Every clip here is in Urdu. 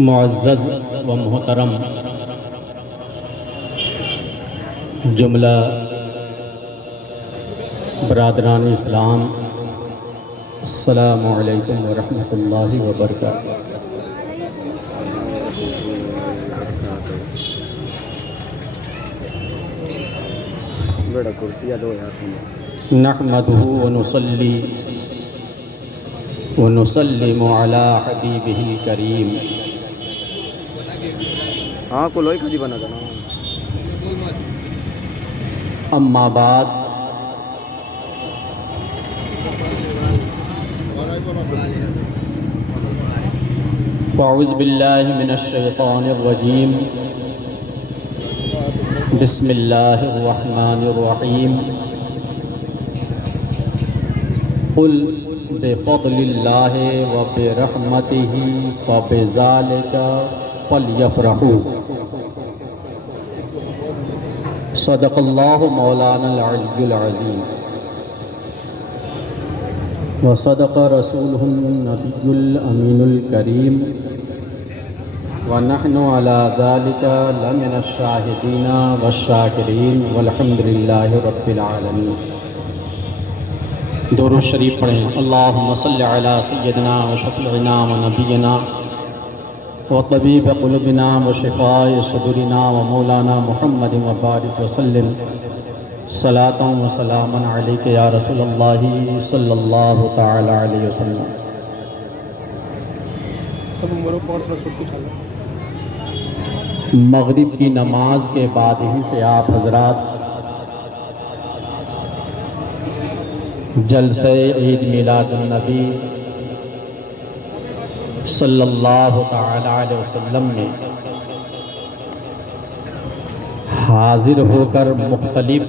معزز و محترم جملہ برادران اسلام، السلام علیکم ورحمۃ اللہ وبرکاتہ۔ نحمدہ ونصلی ونسلم علی حبیبہ الکریم، اما بعد، فاعوذ باللہ من الشیطان الرجیم، بسم اللہ الرحمن الرحیم، قل بفضل اللہ وبرحمتہ فبذالک فلیفرحوا، صدق اللہ مولانا العلی العظیم، وصدق رسولہ النبی الامین الکریم، ونحن علی ذلک لمن الشاہدین والشاکرین والحمد للہ رب العالمین۔ درود شریف پڑھیں۔ اللہم صلی علی سیدنا و شفیعنا و نبینا و طبیب قلوبنا و شفاء صدورنا و مولانا محمد و بارک وسلم، صلاۃ و سلام علیک یا رسول اللہ صلی اللہ تعالی علیہ وسلم۔ مغرب کی نماز کے بعد ہی سے آپ حضرات جلسہ عید میلاد النبی صلی اللہ تعالی علیہ وسلم میں حاضر ہو کر مختلف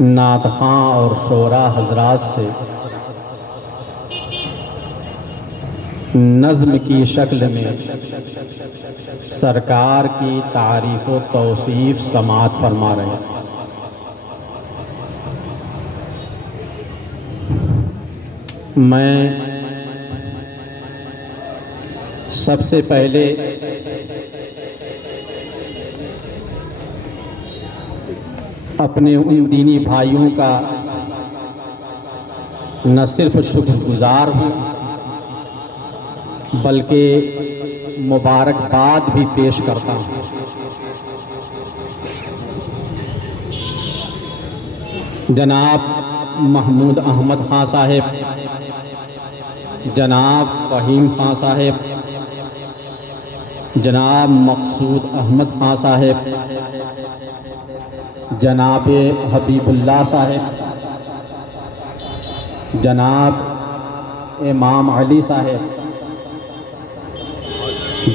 نعت خواں اور شعراء حضرات سے نظم کی شکل میں سرکار کی تعریف و توصیف سماعت فرما رہے ہیں۔ میں سب سے پہلے اپنے ان دینی بھائیوں کا نہ صرف شکر گزار ہوں بلکہ مبارکباد بھی پیش کرتا ہوں۔ جناب محمود احمد خان صاحب، جناب فہیم خان صاحب، جناب مقصود احمد خان صاحب، جناب حبیب اللہ صاحب، جناب امام علی صاحب،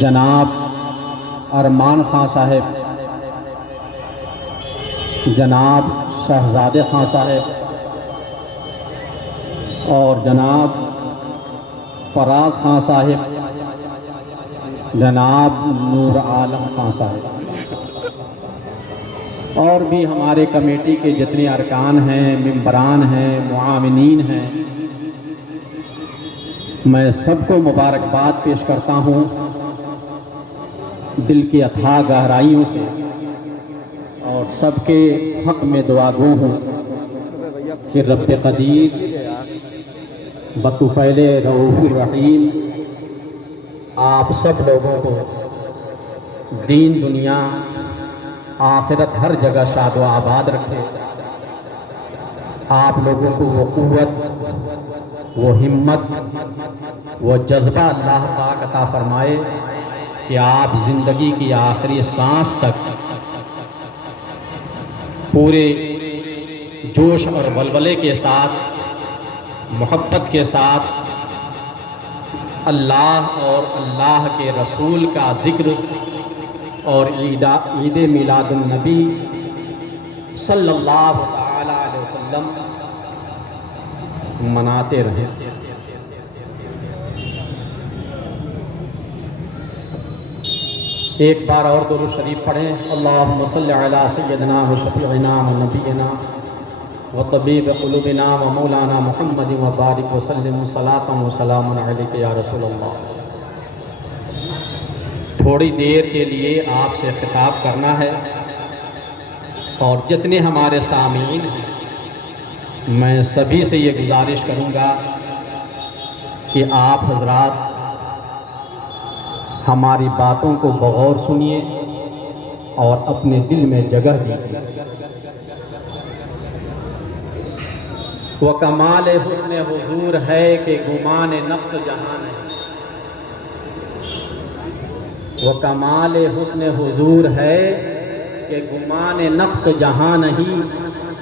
جناب ارمان خان صاحب، جناب شہزادے خان صاحب اور جناب فراز خان صاحب، جناب نور عالم خان صاحب، اور بھی ہمارے کمیٹی کے جتنے ارکان ہیں، ممبران ہیں، معاونین ہیں، میں سب کو مبارکباد پیش کرتا ہوں دل کی اتھاہ گہرائیوں سے، اور سب کے حق میں دعا گو ہوں کہ رب قدیر بطفیل رؤوف الرحیم آپ سب لوگوں کو دین دنیا آخرت ہر جگہ شاد و آباد رکھے، آپ لوگوں کو وہ قوت، وہ ہمت، وہ جذبہ اللہ پاک عطا فرمائے کہ آپ زندگی کی آخری سانس تک پورے جوش اور ولولے کے ساتھ، محبت کے ساتھ اللہ اور اللہ کے رسول کا ذکر اور عید میلاد النبی صلی اللہ تعالی علیہ وسلم مناتے رہیں۔ ایک بار اور درود شریف پڑھیں۔ اللہم صلی علی سیدنا و شفیعنا و نبینا وطبیب قلوبنا ومولانا محمد وبارک وسلم صلاۃ وسلام علیک یا رسول اللہ۔ تھوڑی دیر کے لیے آپ سے خطاب کرنا ہے، اور جتنے ہمارے سامعین ہیں میں سبھی سے یہ گزارش کروں گا کہ آپ حضرات ہماری باتوں کو بغور سنیے اور اپنے دل میں جگہ دیجیے۔ وہ کمال حسن حضور ہے کہ گمان نقص جہاں نہیں، وہ کمال حسن حضور ہے کہ گمان نقص جہاں نہیں،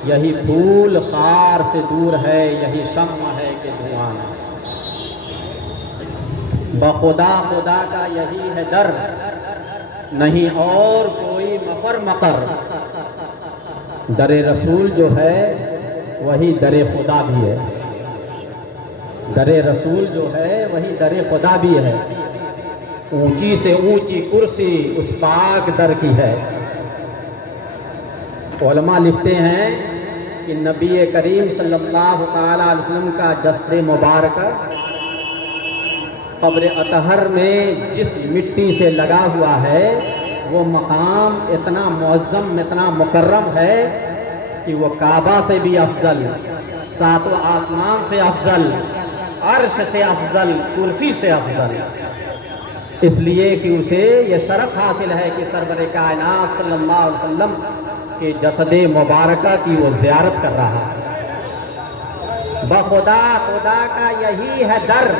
یہی پھول خار سے دور ہے، یہی شمع ہے کہ دھواں نہیں۔ بخدا خدا کا یہی ہے در، نہیں اور کوئی مفر مقر۔ در رسول جو ہے وہی در خدا بھی ہے، در رسول جو ہے وہی در خدا بھی ہے۔ اونچی سے اونچی کرسی اس پاک در کی ہے۔ علماء لکھتے ہیں کہ نبی کریم صلی اللہ تعالیٰ علیہ وسلم کا جسد مبارکہ قبر اطہر میں جس مٹی سے لگا ہوا ہے وہ مقام اتنا معظم، اتنا مکرم ہے کہ وہ کعبہ سے بھی افضل، ساتوں آسمان سے افضل، عرش سے افضل، کرسی سے افضل، اس لیے کہ اسے یہ شرف حاصل ہے کہ سرور کائنات صلی اللہ علیہ وسلم کے جسد مبارکہ کی وہ زیارت کر رہا ہے۔ بخدا خدا کا یہی ہے در،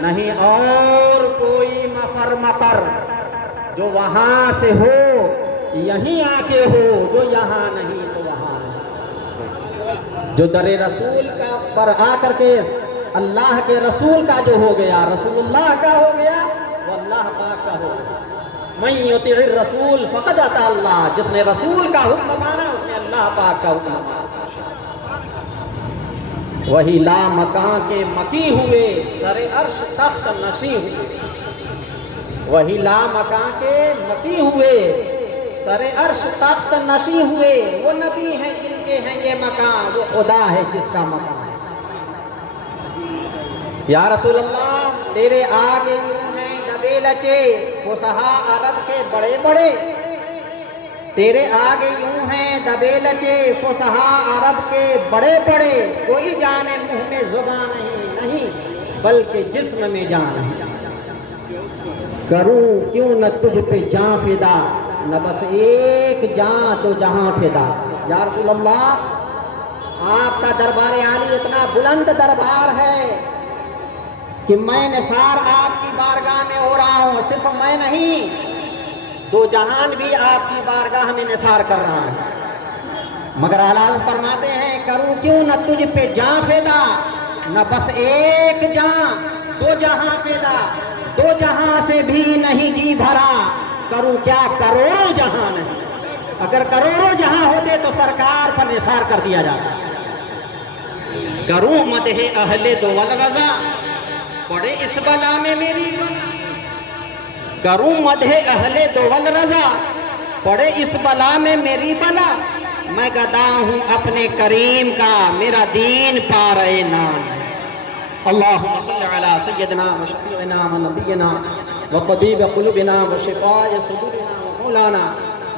نہیں اور کوئی مفر مقر۔ جو وہاں سے ہو یہیں آ کے ہو، جو یہاں نہیں تو وہاں نہیں۔ جو در رسول کا پر آ کر کے اللہ کے رسول کا جو ہو گیا، رسول اللہ کا ہو گیا، وہ اللہ پاک کا ہو گیا۔ من یطیع الرسول فقد اطاع اللہ، جس نے رسول کا حکم مانا اس نے اللہ پاک کا حکم مانا۔ وہی لا مکان کے مکی ہوئے، سر عرش تخت نشیں ہوئے۔ وہی لا مکان کے مکی ہوئے، سر عرش تخت نشیں ہوئے۔ وہ نبی ہیں جن کے ہیں یہ مکان، وہ خدا ہے جس کا مکان ہے۔ یا رسول اللہ تیرے آگے یوں ہیں دبے لچے فصحاء عرب کے بڑے بڑے، تیرے آگے یوں ہیں دبے لچے فصحاء عرب کے بڑے بڑے۔ کوئی جانے منہ میں زبان نہیں بلکہ جسم میں جان ہے۔ کروں کیوں نہ تجھ پہ جاں فدا، نہ بس ایک جاں تو جہاں فدا۔ یا رسول اللہ آپ کا دربار عالی اتنا بلند دربار ہے کہ میں نثار آپ کی بارگاہ میں ہو رہا ہوں، صرف میں نہیں دو جہان بھی آپ کی بارگاہ میں نثار کر رہا ہے۔ مگر اعلیٰ حضرت فرماتے ہیں کروں کیوں نہ تجھ پہ جاں فدا، نہ بس ایک جاں دو جہاں فدا۔ دو جہاں سے بھی نہیں جی بھرا، کروں کیا کروڑوں جہاں نہیں۔ اگر کروڑوں جہاں ہوتے تو سرکار پر نثار کر دیا جاتا۔ کروں مدح اہل دول رضا، پڑے اس بلا میں میری بلا۔ کروں مدح اہل دول رضا، پڑے اس بلا میں میری بلا۔ میں گدا ہوں اپنے کریم کا، میرا دین پارے نام۔ اللہم صلی علی سیدنا و شفیعنا و نبینا و طبیب قلوبنا و شفاء صدورنا و مولانا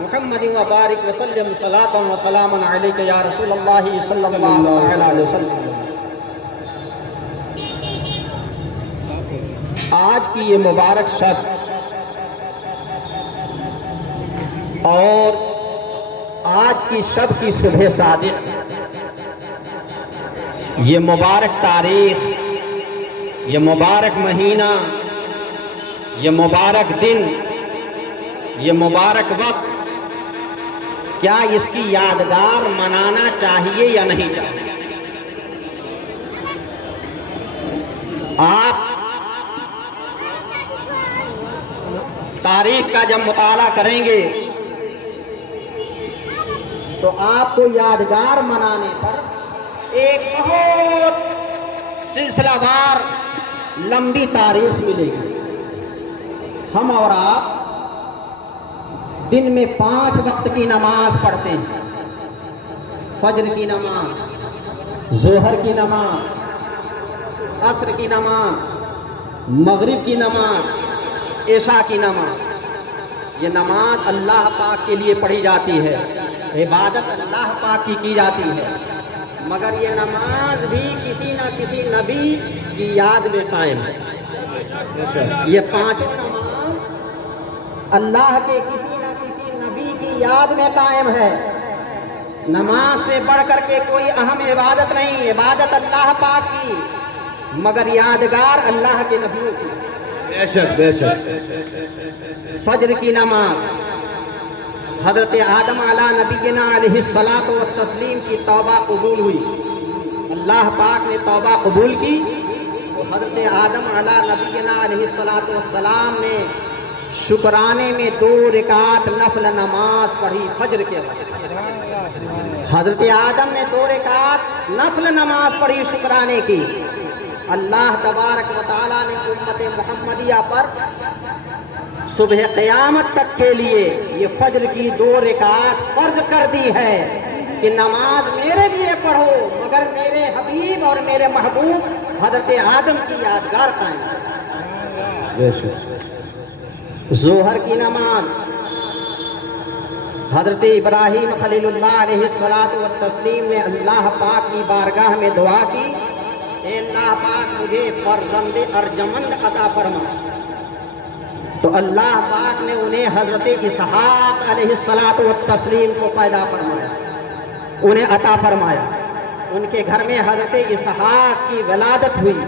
محمد و بارک وسلم صلاۃ و سلام علیک یا رسول اللہ صلی اللہ علیہ وسلم۔ آج کی یہ مبارک شب اور آج کی شب کی صبح صادق، یہ مبارک تاریخ، یہ مبارک مہینہ، یہ مبارک دن، یہ مبارک وقت، کیا اس کی یادگار منانا چاہیے یا نہیں چاہیے؟ آپ تاریخ کا جب مطالعہ کریں گے تو آپ کو یادگار منانے پر ایک بہت سلسلہ وار لمبی تاریخ ملے گی۔ ہم اور آپ دن میں 5 وقت کی نماز پڑھتے ہیں، فجر کی نماز، ظہر کی نماز، عصر کی نماز، مغرب کی نماز، عشاء کی نماز، یہ نماز اللہ پاک کے لیے پڑھی جاتی ہے، عبادت اللہ پاک کی جاتی ہے، مگر یہ نماز بھی کسی نہ کسی نبی کی یاد میں قائم ہے۔ یہ پانچوں نماز اللہ کے کسی نہ کسی نبی کی یاد میں قائم ہے۔ نماز سے بڑھ کر کے کوئی اہم عبادت نہیں، عبادت اللہ پاک کی، مگر یادگار اللہ کے نبیوں کی۔ بے شک بے شک۔ فجر کی نماز، حضرت آدم علیہ نبینا علیہ الصلاۃ والتسلیم کی توبہ قبول ہوئی، اللہ پاک نے توبہ قبول کی، تو حضرت آدم علیہ نبینا علیہ الصلاۃ والسلام نے شکرانے میں 2 رکعت نفل نماز پڑھی فجر کے وقت۔ حضرت آدم نے 2 رکعت نفل نماز پڑھی شکرانے کی۔ اللہ تبارک و تعالیٰ نے امت محمدیہ پر صبح قیامت تک کے لیے یہ فجر کی 2 رکعت فرض کر دی ہے کہ نماز میرے لیے پڑھو، مگر میرے حبیب اور میرے محبوب حضرت آدم کی یادگار قائم ہے۔ ظہر کی نماز، حضرت ابراہیم خلیل اللہ علیہ الصلاۃ والتسلیم نے اللہ پاک کی بارگاہ میں دعا کی، اے اللہ پاک مجھے فرزند ارجمند عطا فرما، تو اللہ پاک نے انہیں حضرت اسحاق علیہ الصلاۃ والتسلیم کو پیدا فرمایا، انہیں عطا فرمایا۔ ان کے گھر میں حضرت اسحاق کی ولادت ہوئی۔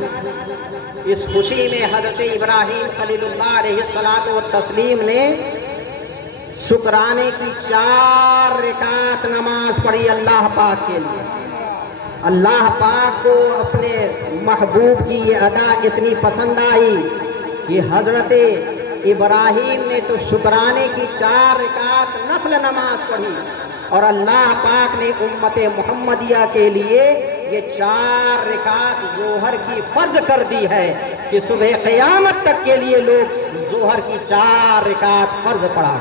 اس خوشی میں حضرت ابراہیم خلیل اللہ علیہ الصلاۃ والتسلیم نے شکرانے کی 4 رکعت نماز پڑھی اللہ پاک کے لیے۔ اللہ پاک کو اپنے محبوب کی یہ ادا اتنی پسند آئی کہ حضرت ابراہیم نے تو شکرانے کی 4 رکعت نفل نماز پڑھی، اور اللہ پاک نے امت محمدیہ کے لیے یہ 4 رکعت ظہر کی فرض کر دی ہے کہ صبح قیامت تک کے لیے لوگ ظہر کی 4 رکعت فرض پڑھا۔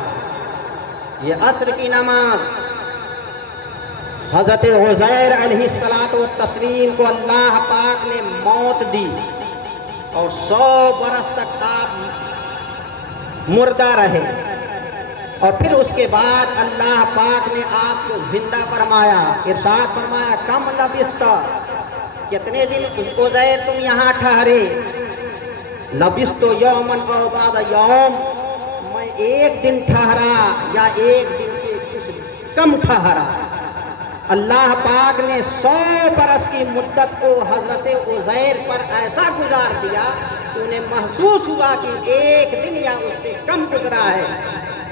یہ عصر کی نماز، حضرت عزیر علیہ الصلاۃ والتسلیم کو اللہ پاک نے موت دی اور 100 برس تک آپ مردہ رہے، اور پھر اس کے بعد اللہ پاک نے آپ کو زندہ فرمایا، ارشاد فرمایا کم لبثت، کتنے دن عزیر تم یہاں ٹھہرے؟ لبثت یومن او بعد یوم، میں 1 دن ٹھہرا یا 1 دن سے کچھ کم ٹھہرا۔ اللہ پاک نے 100 برس کی مدت کو حضرت عزیر پر ایسا گزار دیا کہ انہیں محسوس ہوا کہ 1 دن یا اس سے کم گزرا ہے۔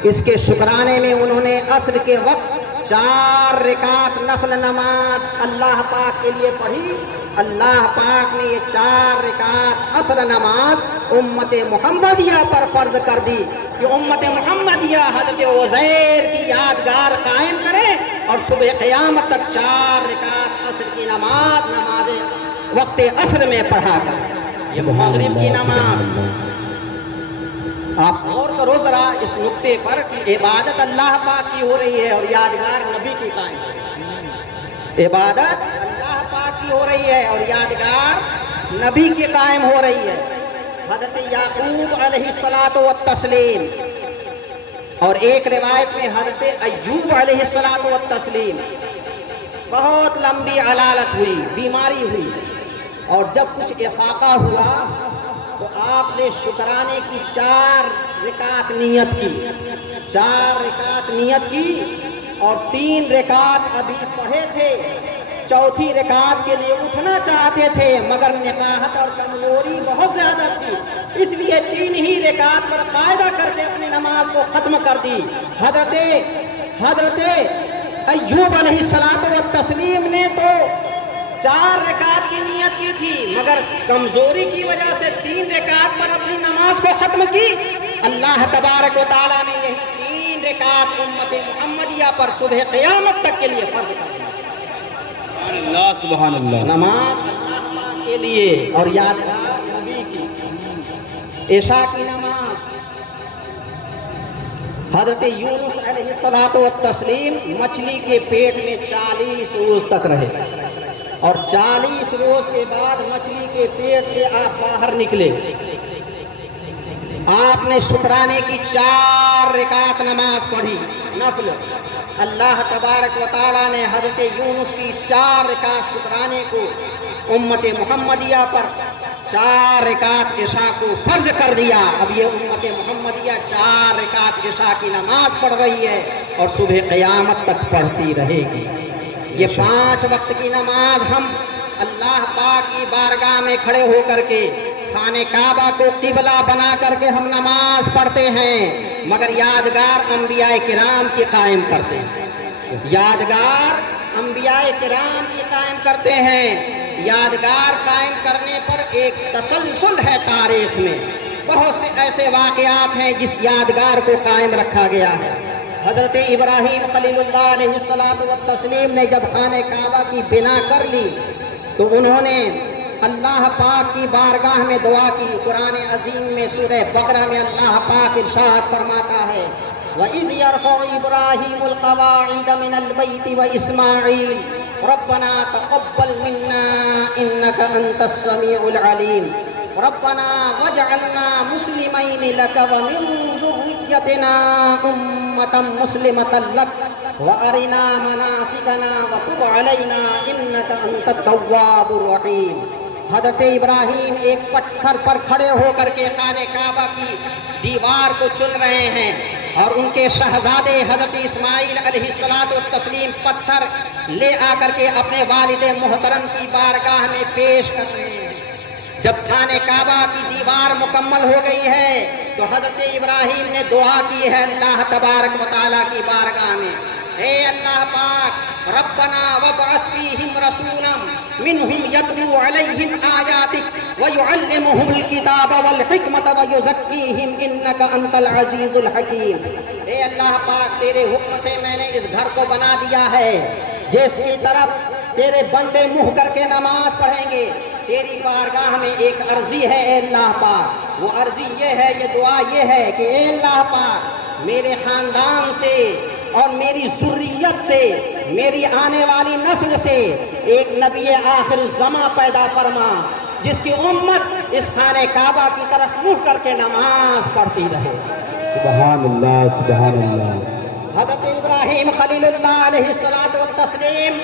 اس کے شکرانے میں انہوں نے عصر کے وقت 4 رکعت نفل نماز اللہ پاک کے لیے پڑھی۔ اللہ پاک نے یہ 4 رکعت عصر نماز امت محمدیہ پر فرض کر دی کہ امت محمدیہ حضرت عزیر کی یادگار قائم کرے اور صبح قیامت تک 4 رکعت عصر کی نماز وقت عصر میں پڑھا کر۔ یہ مغرب کی نماز، آپ غور کرو ذرا اس نقطے پر کہ عبادت اللہ پاک کی ہو رہی ہے اور یادگار نبی کی قائم ہے۔ عبادت اللہ پاک کی ہو رہی ہے اور یادگار نبی کی قائم ہو رہی ہے۔ حضرت یعقوب علیہ الصلاۃ والتسلیم، اور ایک روایت میں حضرت ایوب علیہ الصلاۃ والتسلیم، بہت لمبی علالت ہوئی، بیماری ہوئی، اور جب کچھ افاقہ ہوا تو آپ نے شکرانے کی 4 رکعت نیت کی، 4 رکعت نیت کی، اور 3 رکعت ابھی پڑھے تھے، 4تھی رکعت کے لیے اٹھنا چاہتے تھے، مگر نقاہت اور کمزوری بہت زیادہ تھی، اس لیے 3 ہی رکعت پر قاعدہ کر کے اپنی نماز کو ختم کر دی۔ حضرت ایوب علیہ الصلاۃ والتسلیم نے تو 4 رکعت کی نیت کی تھی، مگر کمزوری کی وجہ سے 3 رکعت پر اپنی نماز کو ختم کی۔ اللہ تبارک و تعالیٰ نے یہی 3 رکعت امت محمدیہ پر صبح قیامت تک کے لیے فرض کر دی۔ اللہ سبحان اللہ۔ نماز اللہ پاک کے لیے اور یادگار نبی کی۔ عشاء کی نماز، حضرت یونس علیہ الصلوۃ والتسلیم مچھلی کے پیٹ میں 40 روز تک رہے، اور 40 روز کے بعد مچھلی کے پیٹ سے آپ باہر نکلے۔ آپ نے شکرانے کی 4 رکعت نماز پڑھی نفل۔ اللہ تبارک و تعالیٰ نے حضرت یونس کی 4 رکعت شکرانے کو امت محمدیہ پر 4 رکعت عشاء کو فرض کر دیا۔ اب یہ امت محمدیہ 4 رکعت عشاء کی نماز پڑھ رہی ہے اور صبح قیامت تک پڑھتی رہے گی۔ یہ 5 وقت کی نماز ہم اللہ پاک کی بارگاہ میں کھڑے ہو کر کے خانہ کعبہ کو قبلہ بنا کر کے ہم نماز پڑھتے ہیں، مگر یادگار انبیاء کرام کی قائم کرتے ہیں، یادگار انبیاء کرام کی قائم کرتے ہیں۔ یادگار قائم کرنے پر ایک تسلسل ہے تاریخ میں، بہت سے ایسے واقعات ہیں جس یادگار کو قائم رکھا گیا ہے۔ حضرت ابراہیم خلیل اللہ علیہ الصلوۃ والتسلیم نے جب خانہ کعبہ کی بنا کر لی تو انہوں نے اللہ پاک کی بارگاہ میں دعا کی۔ قرآن عظیم میں سورہ بقرہ میں اللہ پاک ارشاد فرماتا ہے وَإِذْ يَرْفَعُ إِبْرَاهِيمُ الْقَوَاعِدَ مِنَ الْبَيْتِ وَإِسْمَاعِيلُ رَبَّنَا تَقَبَّلْ مِنَّا إِنَّكَ أَنْتَ السَّمِيعُ الْعَلِيمُ رَبَّنَا وَاجْعَلْنَا مُسْلِمَيْنِ لَكَ وَمِنْ ذُرِّيَّتِنَا أُمَّةً مُسْلِمَةً لَكَ وَأَرِنَا مَنَاسِكَنَا وَتُبْ عَلَيْنَا إِنَّكَ أَنْتَ التَّوَّابُ الرَّحِيمُ۔ حضرت ابراہیم ایک پتھر پر کھڑے ہو کر کے خانہ کعبہ کی دیوار کو چن رہے ہیں، اور ان کے شہزادے حضرت اسماعیل علیہ الصلوۃ والتسلیم پتھر لے آ کر کے اپنے والد محترم کی بارگاہ میں پیش کر رہے ہیں۔ جب خانہ کعبہ کی دیوار مکمل ہو گئی ہے تو حضرت ابراہیم نے دعا کی ہے اللہ تبارک و تعالیٰ کی بارگاہ میں، اے اللہ پاک ربنا وابعث فیہم رسولا منہم یتلو علیہم آیاتک ویعلمہم الکتاب والحکمت ویزکیہم انک انت العزیز الحکیم۔ اے اللہ پاک تیرے حکم سے میں نے اس گھر کو بنا دیا ہے جس کی طرف تیرے بندے منہ کر کے نماز پڑھیں گے۔ تیری بارگاہ میں ایک عرضی ہے اے اللہ پاک، وہ عرضی یہ ہے، یہ دعا یہ ہے کہ اے اللہ پاک میرے خاندان سے اور میری ذریت سے، میری آنے والی نسل سے ایک نبی آخر الزماں پیدا فرما جس کی امت اس خانہ کعبہ کی طرف منہ کر کے نماز پڑھتی رہے۔ سبحان اللہ سبحان اللہ۔ حضرت ابراہیم خلیل اللہ علیہ الصلوۃ والتسلیم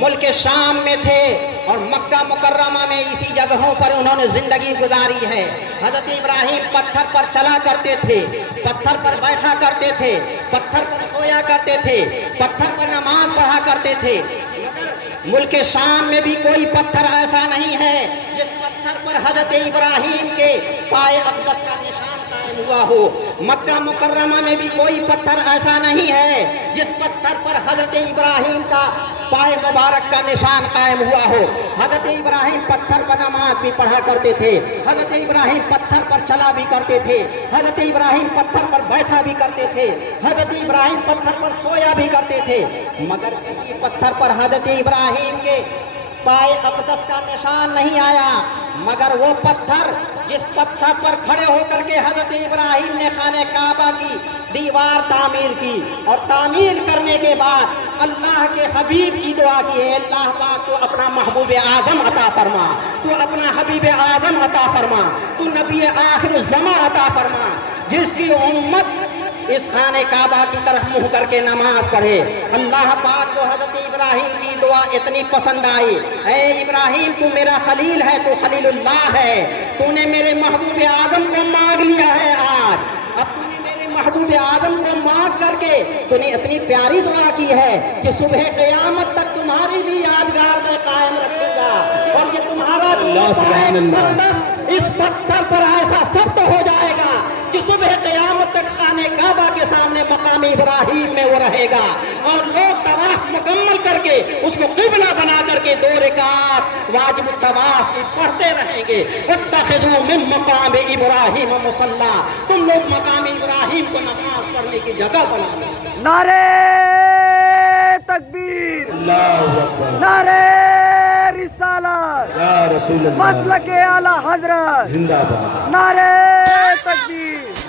ملک شام میں تھے اور مکہ مکرمہ میں اسی جگہوں پر انہوں نے زندگی گزاری ہے۔ حضرت ابراہیم پتھر پر چلا کرتے تھے، پتھر پر بیٹھا کرتے تھے، پتھر پر سویا کرتے تھے، پتھر پر نماز پڑھا کرتے تھے۔ ملک شام میں بھی کوئی پتھر ایسا نہیں ہے جس پتھر پر حضرت ابراہیم کے پائے اقدس کا نشان قائم ہوا ہو۔ مکہ مکرمہ میں بھی کوئی پتھر ایسا نہیں ہے جس پتھر پر حضرت ابراہیم کا پائے مبارک کا نشان قائم ہوا ہو۔ حضرت ابراہیم پتھر پر نماز بھی پڑھا کرتے تھے، حضرت ابراہیم پتھر پر چلا بھی کرتے تھے، حضرت ابراہیم پتھر پر بیٹھا بھی کرتے تھے، حضرت ابراہیم پتھر پر سویا بھی کرتے تھے، مگر کسی پتھر پر حضرت ابراہیم کے پائے اقدس کا نشان نہیں آیا، مگر وہ پتھر جس پتھر پر کھڑے ہو کر کے حضرت ابراہیم نے خانہ کعبہ کی دیوار تعمیر کی، اور تعمیر کرنے کے بعد اللہ کے حبیب کی دعا کی ہے اللہ پاک تو اپنا محبوب اعظم عطا فرما، تو اپنا حبیب اعظم عطا فرما، تو نبی آخر الزماں عطا فرما جس کی امت اس خانہ کعبہ کی طرف منہ کر کے نماز پڑھے۔ اللہ پاک کو حضرت ابراہیم کی دعا اتنی پسند آئی، اے ابراہیم تو میرا خلیل ہے، تو خلیل اللہ ہے، تو نے میرے محبوب اعظم کو مانگ لیا ہے، آج اب تو نے میرے محبوب اعظم کو مانگ کر کے تو نے اتنی پیاری دعا کی ہے کہ صبح قیامت تک تمہاری بھی یادگار میں قائم رکھوں گا، اور یہ تمہارا مقدس اس پتھر پر ایسا سخت ہو جائے گا کہ صبح قیامت تک خانہ کعبہ کے سامنے مقام ابراہیم میں وہ رہے گا، اور لوگ طواف مکمل کر کے اس کو قبلہ بنا کر کے 2 رکعت واجب الطواف کی پڑھتے رہیں گے۔ اتخذوا من مقام ابراہیم مصلی، تم لوگ مقام ابراہیم کو نماز پڑھنے کی جگہ بنا لو۔ نعرہ تکبیر، اللہ اکبر، نعرہ رسالت، یا رسول اللہ، مسلک اعلی حضرت، زندہ باد، نعرہ تکبیر۔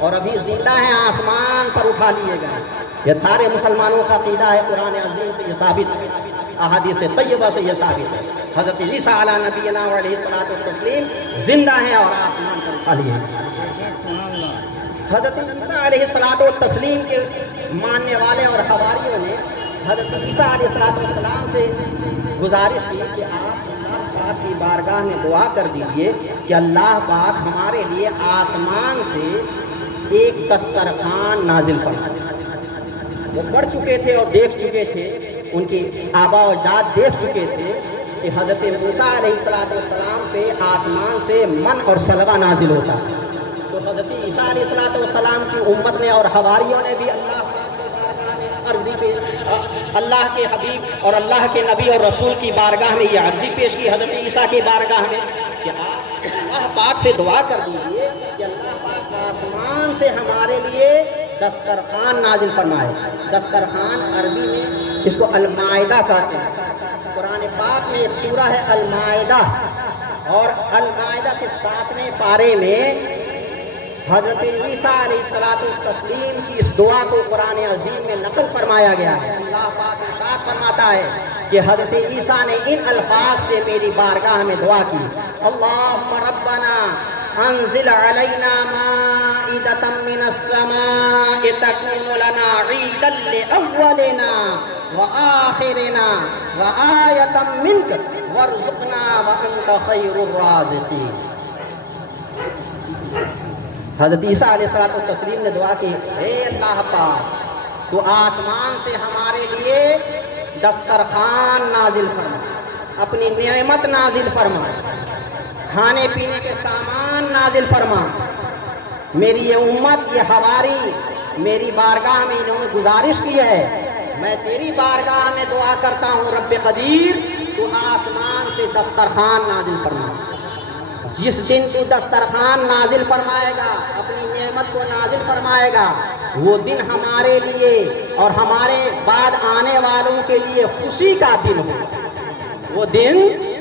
اور ابھی زندہ ہیں، آسمان پر اٹھا لیے گئے. یہ سارے مسلمانوں کا عقیدہ ہے، قرآن عظیم سے یہ ثابت ہے، احادیث طیبہ سے یہ ثابت ہے. حضرت عیسیٰ علیہ نبینا علیہ الصلوۃ والتسلیم زندہ ہیں اور آسمان پر اٹھا لیے گئے. حضرت عیسیٰ علیہ الصلوۃ والتسلیم کے ماننے والے اور حواریوں نے حضرت عیسیٰ علیہ السلام سے گزارش کی کہ آپ اللہ پاک کی بارگاہ میں دعا کر دیجئے کہ اللہ پاک ہمارے لیے آسمان سے ایک دسترخوان نازل فرمائے. وہ پڑھ چکے تھے اور دیکھ چکے تھے، ان کی آبا و اجداد دیکھ چکے تھے کہ حضرت موسیٰ علیہ السلام پہ آسمان سے من اور سلوہ نازل ہوتا ہے. تو حضرت عیسیٰ علیہ السلام کی امت نے اور حواریوں نے بھی اللہ پاک کی بارگاہ میں عرضی پہ اللہ کے حبیب اور اللہ کے نبی اور رسول کی بارگاہ میں یہ عرضی پیش کی حضرت عیسیٰ کی بارگاہ میں کہ آپ اللہ پاک سے دعا کر دیجئے کہ اللہ پاک آسمان سے ہمارے لیے دسترخوان نازل فرمائے. دسترخوان عربی میں اس کو المائدہ کہتے ہیں. قرآن پاک میں ایک سورہ ہے المائدہ، اور المائدہ کے 7ویں پارے میں حضرت عیسیٰ علیہ السلام کی اس دعا کو قرآن عظیم میں نقل فرمایا گیا ہے. اللہ پاک ارشاد فرماتا ہے کہ حضرت عیسیٰ نے ان الفاظ سے میری بارگاہ میں دعا کی. اللہم ربنا انزل علینا مائدة من السماء تکون لنا عیدا لأولنا وآخرنا وآیة منک وارزقنا وانت خیر الرازقین. حضرت عیسیٰ علیہ السلام نے دعا کی، اے اللہ پاک تو آسمان سے ہمارے لیے دسترخوان نازل فرما، اپنی نعمت نازل فرما، کھانے پینے کے سامان نازل فرما. میری یہ امت، یہ حواری میری بارگاہ میں انہوں نے گزارش کی ہے، میں تیری بارگاہ میں دعا کرتا ہوں رب قدیر تو آسمان سے دسترخوان نازل فرما. جس دن تو دسترخوان نازل فرمائے گا، اپنی نعمت کو نازل فرمائے گا، وہ دن ہمارے لیے اور ہمارے بعد آنے والوں کے لیے خوشی کا دن ہوگا. وہ دن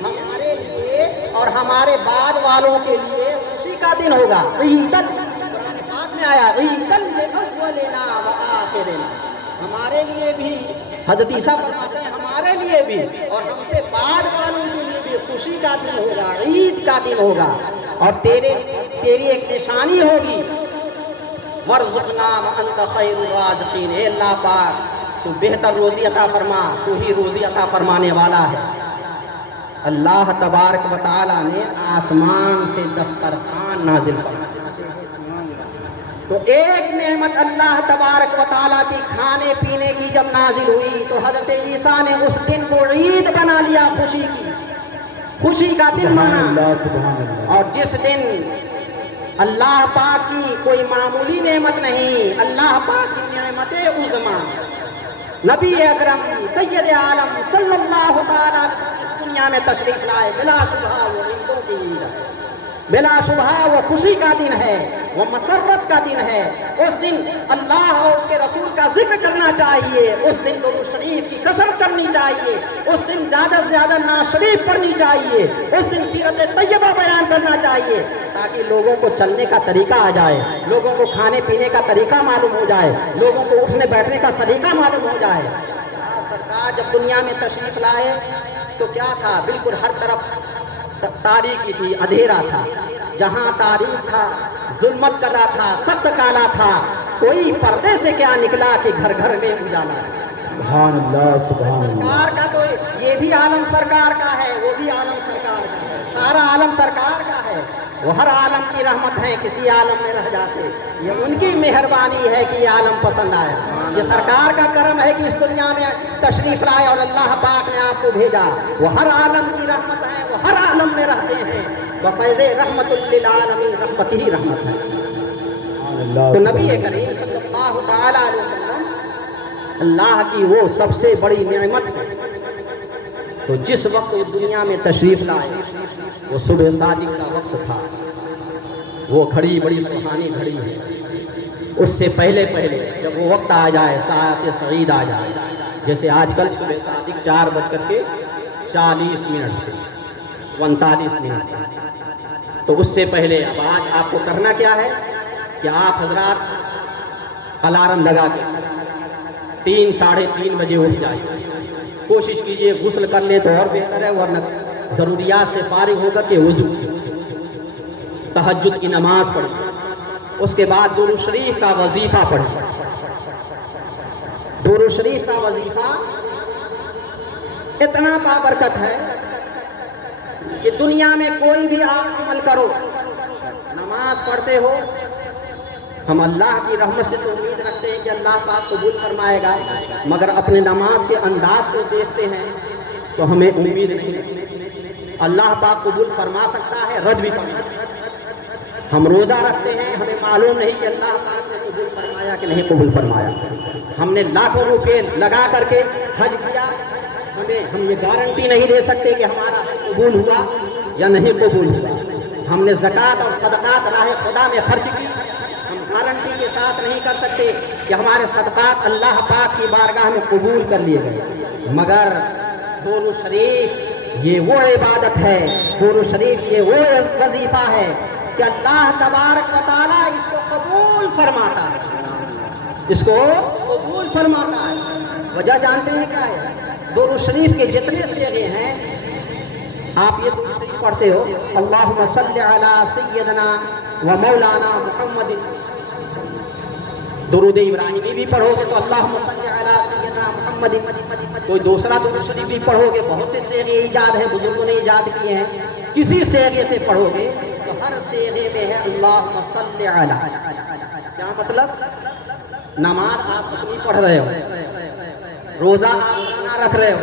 ہمارے لیے اور ہمارے بعد والوں کے لیے خوشی کا دن ہوگا. عیدن قرآن پاک میں آیا، عیدن لأولنا وآخرنا، ہمارے لیے بھی حضرت عیسیٰ فرماتے ہیں ہمارے لیے بھی اور ہم سے بعد والوں کے لیے بھی خوشی کا دن ہوگا، عید کا دن ہوگا. اور تیری ایک نشانی ہوگی، وارزقنا وانت خیر الرازقین. اے اللہ پاک تو بہتر روزی عطا فرما، تو ہی روزی عطا فرمانے والا ہے. اللہ تبارک و تعالی نے آسمان سے دسترخوان نازل فرمایا. تو ایک نعمت اللہ تبارک و تعالیٰ کی کھانے پینے کی جب نازل ہوئی تو حضرت عیسیٰ نے اس دن کو عید بنا لیا، خوشی کا دن مانا. اور جس دن اللہ پاک کی کوئی معمولی نعمت نہیں، اللہ پاک کی نعمت عظمیٰ، نبی اکرم سید عالم صلی اللہ تعالیٰ اس دنیا میں تشریف لائے، بلا شبہ وہ عیدوں کی عید ہے، بلا شبہ وہ خوشی کا دن ہے، وہ مسرت کا دن ہے. اس دن اللہ اور اس کے رسول کا ذکر کرنا چاہیے، اس دن درود شریف کی کثرت کرنی چاہیے، اس دن زیادہ سے زیادہ نعت شریف پڑھنی چاہیے، اس دن سیرت طیبہ بیان کرنا چاہیے تاکہ لوگوں کو چلنے کا طریقہ آ جائے، لوگوں کو کھانے پینے کا طریقہ معلوم ہو جائے، لوگوں کو اٹھنے بیٹھنے کا سلیقہ معلوم ہو جائے. سرکار جب دنیا میں تشریف لائے تو کیا تھا؟ بالکل ہر طرف تاریکی تھی، اندھیرا تھا. جہاں تاریک تھا، ظلمت کدا تھا، سخت کالا تھا، کوئی پردے سے کیا نکلا کہ گھر گھر میں اجالا. سبحان اللہ سبحان اللہ. سرکار کا تو یہ بھی عالم سرکار کا ہے، وہ بھی عالم سرکار کا ہے، سارا عالم سرکار کا ہے. وہ ہر عالم کی رحمت ہے، کسی عالم میں رہ جاتے، یہ ان کی مہربانی ہے کہ یہ عالم پسند آیا. یہ سرکار کا کرم ہے کہ اس دنیا میں تشریف لائے اور اللہ پاک نے آپ کو بھیجا. وہ ہر عالم کی رحمت ہے، وہ ہر عالم میں رہتے ہیں. وفیض رحمت للعالمین، رحمت ہی رحمت ہے. تو نبی کریم صلی اللہ تعالی علیہ وسلم اللہ کی وہ سب سے بڑی نعمت ہے. تو جس وقت اس دنیا میں تشریف لائے وہ صبح صادق کا وقت تھا. وہ گھڑی بڑی سہانی گھڑی ہے. اس سے پہلے جب وہ وقت آ جائے، ساعت سعید آ جائے، جیسے آج کل صبح صادق 4:40 تھے، 49 منٹ. تو اس سے پہلے اب آج آپ کو کرنا کیا ہے کہ آپ حضرات الارم لگا کے 3 ساڑھے 3 بجے اٹھ جائیں، کوشش کیجئے غسل کر لیں تو اور بہتر ہے، ورنہ ضروریات سے فارغ ہو کر کے وضو تہجد کی نماز پڑھیں، اس کے بعد درود شریف کا وظیفہ پڑھیں۔ درود شریف کا وظیفہ اتنا بابرکت ہے کہ دنیا میں کوئی بھی آپ عمل کرو، نماز پڑھتے ہو، ہم اللہ کی رحمت سے تو امید رکھتے ہیں کہ اللہ پاک قبول فرمائے گا، مگر اپنے نماز کے انداز کو دیکھتے ہیں تو ہمیں امید نہیں، اللہ پاک قبول فرما سکتا ہے، رد بھی فرما سکتا ہے۔ ہم روزہ رکھتے ہیں، ہمیں معلوم نہیں کہ اللہ پاک نے قبول فرمایا کہ نہیں قبول فرمایا۔ ہم نے لاکھوں روپے لگا کر کے حج کیا، ہم یہ گارنٹی نہیں دے سکتے کہ ہمارا حج قبول ہوا یا نہیں قبول ہوا۔ ہم نے زکوٰۃ اور صدقات راہ خدا میں خرچ کی، ہم گارنٹی کے ساتھ نہیں کر سکتے کہ ہمارے صدقات اللہ پاک کی بارگاہ میں قبول کر لیے گئے، مگر درود شریف یہ وہ عبادت ہے، درود شریف یہ وہ وظیفہ ہے کہ اللہ تبارک و تعالیٰ اس کو قبول فرماتا ہے، اس کو قبول فرماتا ہے۔ وجہ جانتے ہیں کیا ہے؟ درود شریف کے جتنے صیغے ہیں، آپ یہ درود شریف پڑھتے ہو، اللہم صلی علی سیدنا و مولانا محمد، درود ابراہیمی بھی پڑھو گے تو اللہم صلی علی سیدنا محمد، کوئی دوسرا درود شریف بھی پڑھو گے، بہت سے صیغے ایجاد ہیں، بزرگوں نے ایجاد کیے ہیں، کسی صیغے سے پڑھو گے تو ہر صیغے میں ہے اللہم صلی علی۔ کیا مطلب؟ نماز آپ اپنی پڑھ رہے ہو، روزہ آپ اپنا رکھ رہے ہو،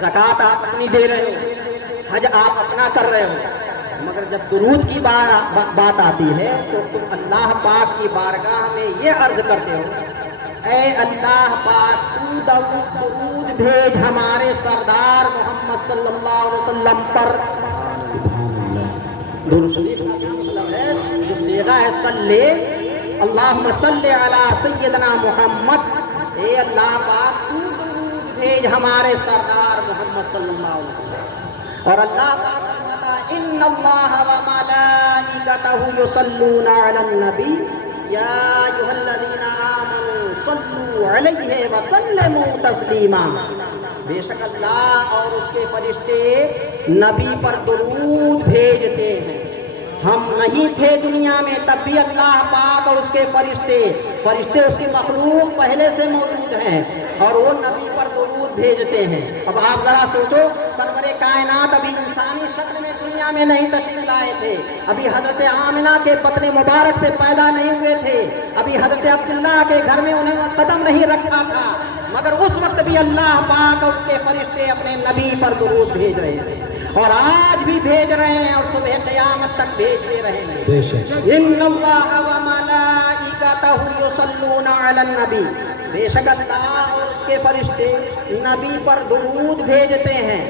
زکوٰۃ آپ اپنی دے رہے ہو، حج آپ اپنا کر رہے ہو، مگر جب درود کی بات آتی ہے تو تم اللہ پاک کی بارگاہ میں یہ عرض کرتے ہو، اے اللہ پاک تو درود بھیج ہمارے سردار محمد صلی اللہ علیہ وسلم پر۔ درود شریف کا کیا مطلب ہے؟ جو صیغہ ہے صلی، اللہم صلی علی سیدنا محمد، اے اللہ پاک تو درود بھیج ہمارے سردار محمد صلی اللہ علیہ وسلم۔ اور اللہ پاک فرماتا ہے ان اللہ و ملائکتہ یصلون علی النبی یا ایھا الذین آمنوا صلوا علیہ وسلموا تسلیما، بے شک اللہ اور اس کے فرشتے نبی پر درود بھیجتے ہیں۔ ہم نہیں تھے دنیا میں تب بھی اللہ پاک اور اس کے فرشتے اس کی مخلوق پہلے سے موجود ہیں اور وہ نبی پر درود بھیجتے ہیں۔ اب آپ ذرا سوچو، سرور کائنات ابھی انسانی شکل میں دنیا میں نہیں تشریف لائے تھے، ابھی حضرت آمنہ کے بطن مبارک سے پیدا نہیں ہوئے تھے، ابھی حضرت عبداللہ کے گھر میں انہیں قدم نہیں رکھا تھا، مگر اس وقت بھی اللہ پاک اور اس کے فرشتے اپنے نبی پر درود بھیج رہے ہیں، اور آج بھی بھیج رہے ہیں اور صبح قیامت تک بھیجتے رہیں گے۔ ان اللہ و ملائکتہ یصلون علی النبی، بے شک اللہ اور اس کے فرشتے نبی پر درود بھیجتے ہیں۔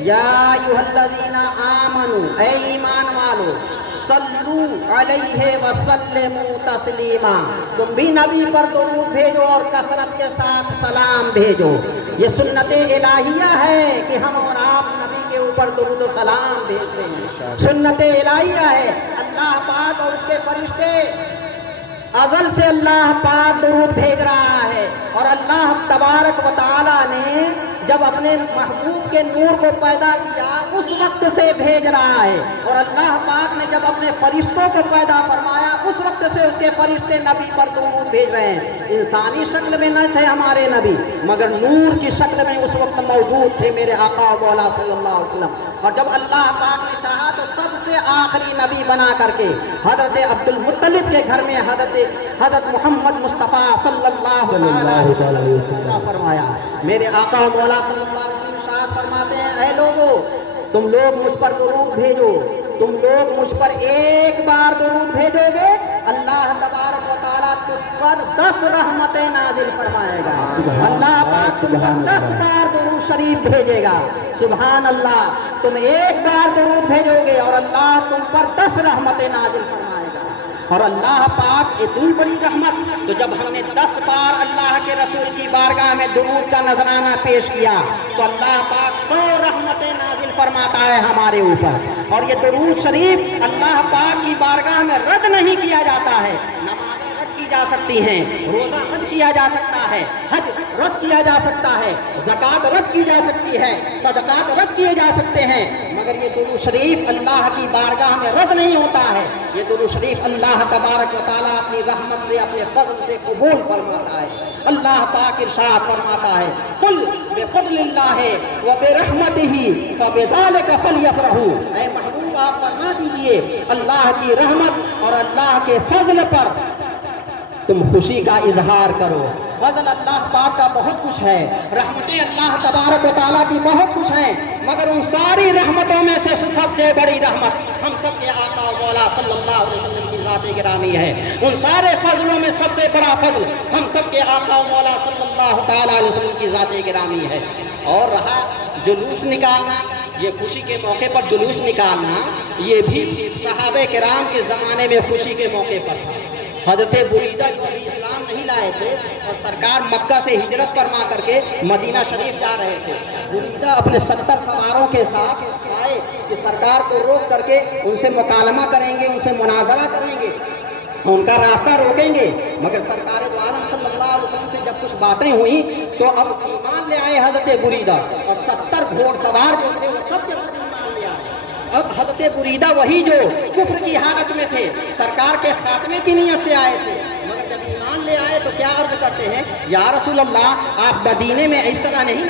یا ایھا الذین آمنوا، اے ایمان والو، صلو علیہ وسلموا تسلیما، تم بھی نبی پر درود بھیجو اور کثرت کے ساتھ سلام بھیجو۔ یہ سنت الہیہ ہے کہ ہم اور آپ نبی کے اوپر درود و سلام بھیجتے ہیں، سنت الہیہ ہے۔ اللہ پاک اور اس کے فرشتے ازل سے اللہ پاک درود بھیج رہا ہے، اور اللہ تبارک و تعالی نے جب اپنے محبوب کے نور کو پیدا کیا اس وقت سے بھیج رہا ہے، اور اللہ پاک نے جب اپنے فرشتوں کو پیدا فرمایا اس وقت سے اس کے فرشتے نبی پر درود بھیج رہے ہیں۔ انسانی شکل میں نہ تھے ہمارے نبی، مگر نور کی شکل میں اس وقت موجود تھے میرے آقا و مولا صلی اللہ علیہ وسلم، اور جب اللہ پاک نے چاہا تو سب سے آخری نبی بنا کر کے حضرت عبد المطلب کے گھر میں حضرت محمد مصطفیٰ صلی اللہ علیہ وسلم فرمایا۔ میرے آقا و مولا صلی اللہ علیہ وسلم ارشاد فرماتے ہیں، اے لوگو تم لوگ مجھ پر درود بھیجو، تم لوگ مجھ پر ایک بار درود بھیجو گے اللہ تبارک و تعالیٰ تجھ پر 10 رحمتیں نازل فرمائے گا۔ اللہ پاک تم پر 10 بار درود شریف بھیجے گا۔ سبحان اللہ، تم ایک بار درود بھیجو گے اور اللہ تم پر 10 رحمتیں نازل فرمائے گا۔ اور اللہ پاک اتنی بڑی رحمت، تو جب ہم نے 10 بار اللہ کے رسول کی بارگاہ میں درود کا نذرانہ پیش کیا تو اللہ پاک 100 رحمتیں نازل فرماتا ہے ہمارے اوپر۔ اور یہ درود شریف اللہ پاک کی بارگاہ میں رد نہیں کیا جاتا ہے۔ نمازیں رد کی جا سکتی ہیں، روزہ رد کیا جا سکتا ہے، حج رد کیا جا سکتا ہے، زکوٰۃ رد کی جا سکتی ہے، صدقات رد کیے جا سکتے ہیں، مگر یہ درود شریف اللہ کی بارگاہ میں رد نہیں ہوتا ہے۔ یہ درود شریف اللہ تبارک و تعالیٰ اپنی رحمت سے، اپنے فضل سے قبول فرماتا ہے۔ اللہ پاک ارشاد فرماتا ہے قل بفضل اللہ وبرحمتہ فبذلک فلیفرحوا، اے محبوب آپ فرما دیجئے اللہ کی رحمت اور اللہ کے فضل پر تم خوشی کا اظہار کرو۔ فضل اللہ پاک کا بہت کچھ ہے، رحمتیں اللہ تبارک و تعالیٰ کی بہت کچھ ہیں، مگر ان ساری رحمتوں میں سے سب سے بڑی رحمت ہم سب کے آقا و مولا صلی اللہ علیہ وسلم کی ذات گرامی ہے۔ ان سارے فضلوں میں سب سے بڑا فضل ہم سب کے آقا و مولا صلی اللہ تعالیٰ علیہ وسلم کی ذات گرامی ہے۔ اور رہا جلوس نکالنا، یہ خوشی کے موقع پر جلوس نکالنا، یہ بھی صحابہ کرام کے زمانے میں خوشی کے موقع پر حضرت بریدہ جو ابھی اسلام نہیں لائے تھے اور سرکار مکہ سے ہجرت فرما کر کے مدینہ شریف جا رہے تھے، بریدہ اپنے 70 سواروں کے ساتھ آئے کہ سرکار کو روک کر کے ان سے مکالمہ کریں گے، ان سے مناظرہ کریں گے، ان کا راستہ روکیں گے، مگر سرکار دو عالم صلی اللہ علیہ وسلم سے جب کچھ باتیں ہوئیں تو اب ایمان لے آئے حضرت بریدہ، اور 70 گھوڑ سوار جو تھے وہ سب کے سب ایمان لے آئے۔ اب حضرت بریدہ وہی جو کفر کی حالت میں تھے، سرکار کے خاتمے کی نیت سے آئے تھے، مگر جب ایمان لے آئے تو کیا عرض کرتے ہیں، یا رسول اللہ آپ مدینے میں اس طرح نہیں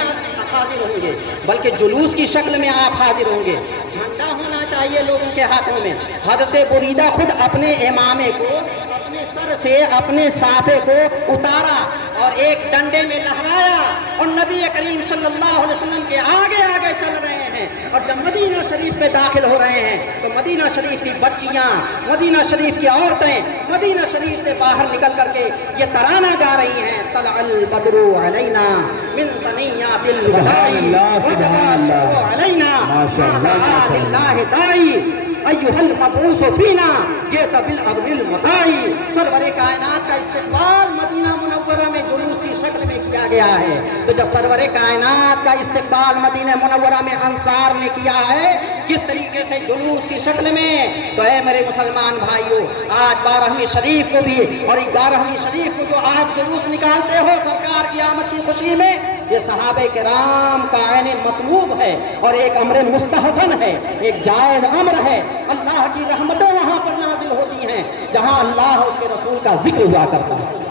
حاضر ہوں گے بلکہ جلوس کی شکل میں آپ حاضر ہوں گے، جھنڈا ہونا چاہیے لوگوں کے ہاتھوں میں۔ حضرت بریدہ خود اپنے امامے کو اپنے سر سے اپنے صافے کو اتارا اور ایک ڈنڈے میں لہرایا اور نبی کریم صلی اللہ علیہ وسلم کے آگے آگے چل رہے ہیں، اور جب مدینہ شریف میں داخل ہو رہے ہیں تو مدینہ شریف کی بچیاں، مدینہ شریف کی عورتیں مدینہ شریف سے باہر نکل کر کے یہ ترانہ گا رہی ہیں، طلع البدر علینا من ثنیات الوداع وطبع الشمس علینا ما دعا للہ داعی ایھا المبعوث فینا جئت بالامر المطاع۔ سرور کائنات کا استقبال مدینہ منورہ میں جلوس کی شکل میں کیا گیا ہے، تو جب سرور کائنات کا استقبال مدینہ منورہ میں انصار نے کیا ہے کس طریقے سے جلوس کی شکل میں، تو اے میرے مسلمان بھائیوں، آج 12ویں شریف کو بھی اور 11ویں شریف کو جو آپ جلوس نکالتے ہو سرکار کی آمد کی خوشی میں، یہ صحابہ کرام کا عین مطلوب ہے اور ایک امر مستحسن ہے، ایک جائز امر ہے۔ اللہ کی رحمتیں وہاں پر نازل ہوتی ہیں جہاں اللہ اس کے رسول کا ذکر ہوا کرتا ہے۔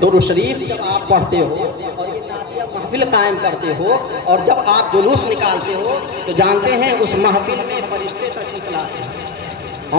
درود شریف جب آپ پڑھتے ہو اور یہ نعتیہ محفل قائم کرتے ہو اور جب آپ جلوس نکالتے ہو تو جانتے ہیں اس محفل میں فرشتے تشریف لاتے ہیں،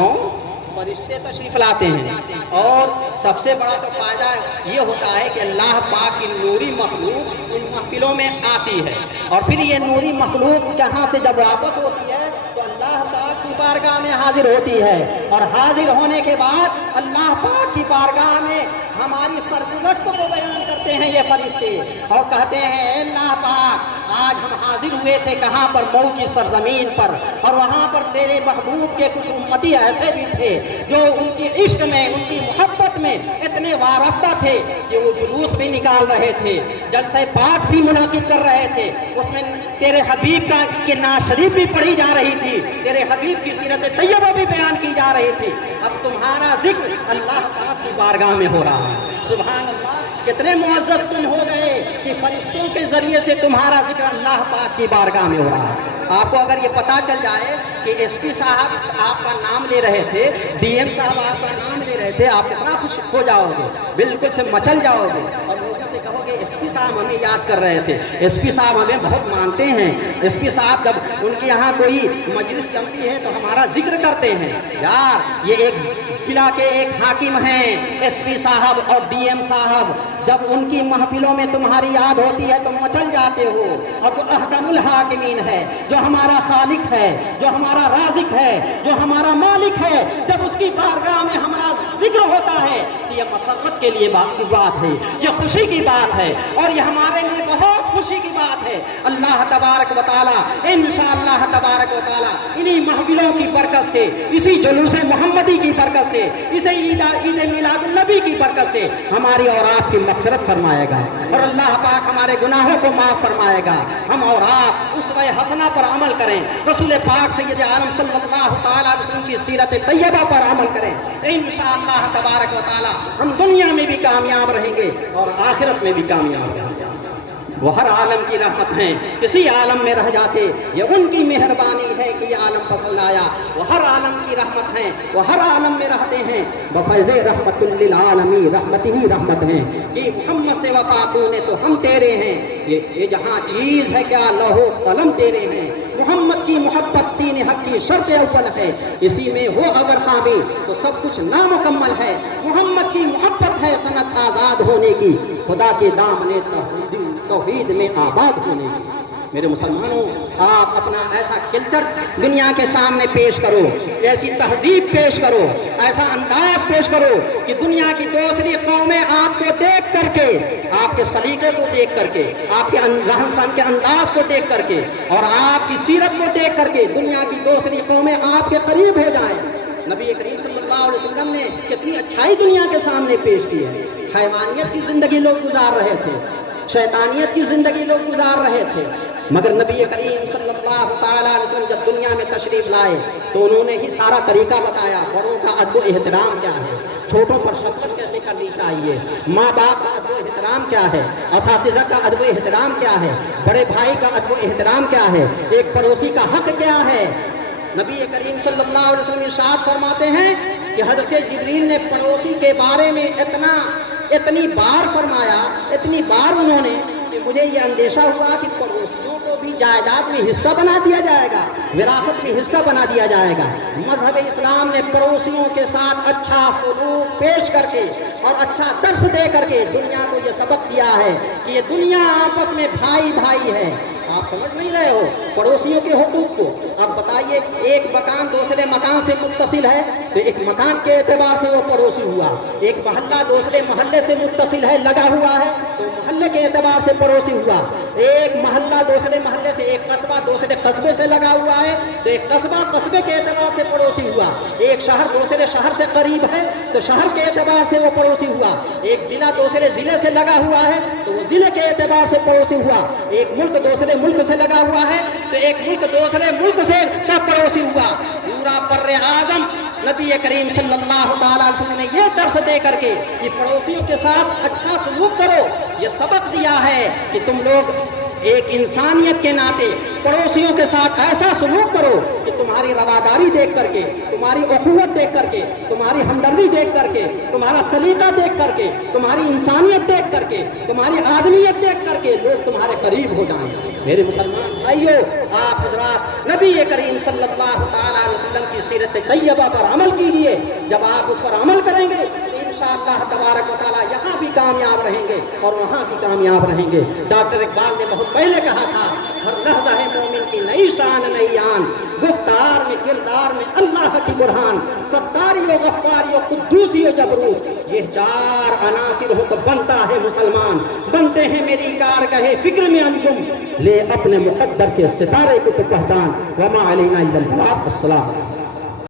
فرشتے تشریف لاتے ہیں، اور سب سے بڑا تو فائدہ یہ ہوتا ہے کہ اللہ پاک کی نوری مخلوق ان محفلوں میں آتی ہے، اور پھر یہ نوری مخلوق جہاں سے جب واپس ہوتی ہے تو اللہ پاک کی بارگاہ میں حاضر ہوتی ہے، اور حاضر ہونے کے بعد اللہ پاک کی بارگاہ میں ہماری سرگزشت کو بیان کرتے ہیں یہ فرشتے، اور کہتے ہیں اے اللہ پاک آج ہم حاضر ہوئے تھے کہاں پر، مئو کی سرزمین پر، اور وہاں پر تیرے محبوب کے کچھ امتی ایسے بھی تھے جو ان کی عشق میں، ان کی محبت میں اتنے وارفتہ تھے کہ وہ جلوس بھی نکال رہے تھے، جلسہ پاک بھی منعقد کر رہے تھے، اس میں تیرے حبیب کا کہ نعت شریف بھی پڑھی جا رہی تھی، تیرے حبیب کی سیرت طیبہ بھی بیان کی جا رہی تھی۔ اب تمہارا ذکر اللہ پاک کی بارگاہ میں ہو رہا ہے، سبحان اللہ، کتنے معزز تم ہو گئے کہ فرشتوں کے ذریعے سے تمہارا ذکر اللہ پاک کی بارگاہ میں ہو رہا ہے۔ آپ کو اگر یہ پتہ چل جائے کہ ایس پی صاحب آپ کا نام لے رہے تھے، ڈی ایم صاحب آپ کا نام لے رہے تھے، آپ کتنا خوش ہو جاؤ گے، بالکل سے مچل جاؤ گے، اور لوگوں سے کہو گے ایس پی صاحب ہمیں یاد کر رہے تھے، ایس پی صاحب ہمیں بہت مانتے ہیں، ایس پی صاحب جب ان کے یہاں کوئی مجلس جمتی ہے تو ہمارا ذکر کرتے ہیں۔ یار یہ ایک ضلع کے ایک حاکم ہیں ایس پی صاحب اور ڈی ایم صاحب، جب ان کی محفلوں میں تمہاری یاد ہوتی ہے تو مچل جاتے ہو، اور جو احکم الحاکمین ہے، جو ہمارا خالق ہے، جو ہمارا رازق ہے، جو ہمارا مالک ہے، جب اس کی بارگاہ میں ہمارا ذکر ہوتا ہے تو یہ مسرت کے لیے بات ہے، یہ خوشی کی بات ہے، اور یہ ہمارے لیے بہت خوشی کی بات ہے۔ اللہ تبارک و تعالی انشاءاللہ تبارک و تعالی انہی محفلوں کی برکت سے، اسی جلوس محمدی کی برکت سے، اسی عید میلاد النبی کی برکت سے ہماری اور آپ کی مغفرت فرمائے گا، اور اللہ پاک ہمارے گناہوں کو معاف فرمائے گا۔ ہم اور آپ اسوہ حسنہ پر عمل کریں، رسول پاک سید عالم صلی اللہ تعالی علیہ وسلم کی سیرت طیبہ پر عمل کریں، انشاءاللہ تبارک و تعالی ہم دنیا میں بھی کامیاب رہیں گے اور آخرت میں بھی کامیاب رہیں گے۔ وہ ہر عالم کی رحمت ہیں، کسی عالم میں رہ جاتے، یہ ان کی مہربانی ہے کہ یہ عالم پسند آیا۔ وہ ہر عالم کی رحمت ہیں، وہ ہر عالم میں رہتے ہیں، بفیض رحمت للعالمین، رحمت ہی رحمت ہیں کہ محمد سے وفا تو نے تو ہم تیرے ہیں۔ یہ جہاں چیز ہے کیا لوح و قلم تیرے ہیں، محمد کی محبت دین حق کی شرط اول ہے، اسی میں ہو اگر خامی تو سب کچھ نامکمل ہے۔ محمد کی محبت ہے سنت آزاد ہونے کی، خدا کے دامن توحید میں آباد ہونے کی۔ میرے مسلمانوں، آپ اپنا ایسا کلچر دنیا کے سامنے پیش کرو، ایسی تہذیب پیش کرو، ایسا انداز پیش کرو کہ دنیا کی دوسری قومیں آپ کو دیکھ کر کے، آپ کے سلیقے کو دیکھ کر کے، آپ کے رہن سہن کے انداز کو دیکھ کر کے، اور آپ کی سیرت کو دیکھ کر کے دنیا کی دوسری قومیں آپ کے قریب ہو جائیں۔ نبی کریم صلی اللہ علیہ وسلم نے کتنی اچھائی دنیا کے سامنے پیش کی ہے۔ حیوانیت کی زندگی لوگ گزار رہے تھے، شیطانیت کی زندگی لوگ گزار رہے تھے، مگر نبی کریم صلی اللہ تعالیٰ علیہ وسلم جب دنیا میں تشریف لائے تو انہوں نے ہی سارا طریقہ بتایا، بڑوں کا ادب و احترام کیا ہے، چھوٹوں پر شفقت کیسے کرنی چاہیے، ماں باپ کا ادب و احترام کیا ہے، اساتذہ کا ادب و احترام کیا ہے، بڑے بھائی کا ادب و احترام کیا ہے، ایک پڑوسی کا حق کیا ہے۔ نبی کریم صلی اللہ علیہ وسلم ارشاد فرماتے ہیں کہ حضرت جبریل نے پڑوسی کے بارے میں اتنی بار فرمایا، اتنی بار انہوں نے، کہ مجھے یہ اندیشہ ہوا کہ پڑوسیوں کو بھی جائیداد میں حصہ بنا دیا جائے گا، وراثت میں حصہ بنا دیا جائے گا۔ مذہب اسلام نے پڑوسیوں کے ساتھ اچھا سلوک پیش کر کے اور اچھا درس دے کر کے دنیا کو یہ سبق دیا ہے کہ یہ دنیا آپس میں بھائی بھائی ہے۔ آپ سمجھ نہیں رہے ہو پڑوسیوں کے حقوق کو۔ اب بتائیے، ایک مکان دوسرے مکان سے متصل ہے تو ایک مکان کے اعتبار سے وہ پڑوسی ہوا، ایک محلہ دوسرے محلے سے متصل ہے، لگا ہوا ہے تو محلے کے اعتبار سے پڑوسی ہوا، ایک محلہ دوسرے محلے سے، ایک قصبہ دوسرے قصبے سے لگا ہوا ہے تو ایک قصبہ قصبے کے اعتبار سے پڑوسی ہوا، ایک شہر دوسرے شہر سے قریب ہے تو شہر کے اعتبار سے وہ پڑوسی ہوا، ایک ضلع دوسرے ضلع سے لگا ہوا ہے تو وہ ضلع کے اعتبار سے پڑوسی ہوا، ایک ملک دوسرے ملک سے لگا ہوا ہے تو ایک ملک دوسرے ملک سے کا پڑوسی ہوا۔ پورا بر اعظم نبی کریم صلی اللہ تعالیٰ علیہ وسلم نے یہ درس دے کر کے کہ پڑوسیوں کے ساتھ اچھا سلوک کرو، یہ سبق دیا ہے کہ تم لوگ ایک انسانیت کے ناطے پڑوسیوں کے ساتھ ایسا سلوک کرو کہ تمہاری رواداری دیکھ کر کے، تمہاری اخوت دیکھ کر کے، تمہاری ہمدردی دیکھ کر کے، تمہارا سلیقہ دیکھ کر کے، تمہاری انسانیت دیکھ کر کے، تمہاری آدمیت دیکھ کر کے لوگ تمہارے قریب ہو جائیں۔ میرے مسلمان بھائیو، آپ حضرات نبی کریم صلی اللہ تعالیٰ علیہ وسلم کی سیرت طیبہ پر عمل کیجیے۔ جب آپ اس پر عمل کریں گے انشاءاللہ تبارک و تعالیٰ یہاں بھی کامیاب رہیں گے اور وہاں بھی کامیاب رہیں گے۔ ڈاکٹر اقبال نے بہت پہلے کہا تھا، ہر لحظہ ہے مومن کی نئی شان نئی آن، گفتار میں کردار میں اللہ کی برہان، ستاری و غفاری و قدوسی و جبروت، یہ چار عناصر ہو تو بنتا ہے مسلمان، بنتے ہیں میری کارگاہ فکر میں انجم، لے اپنے مقدر کے ستارے کو تو پہچان، وما علینا الا البلاغ۔ السلام۔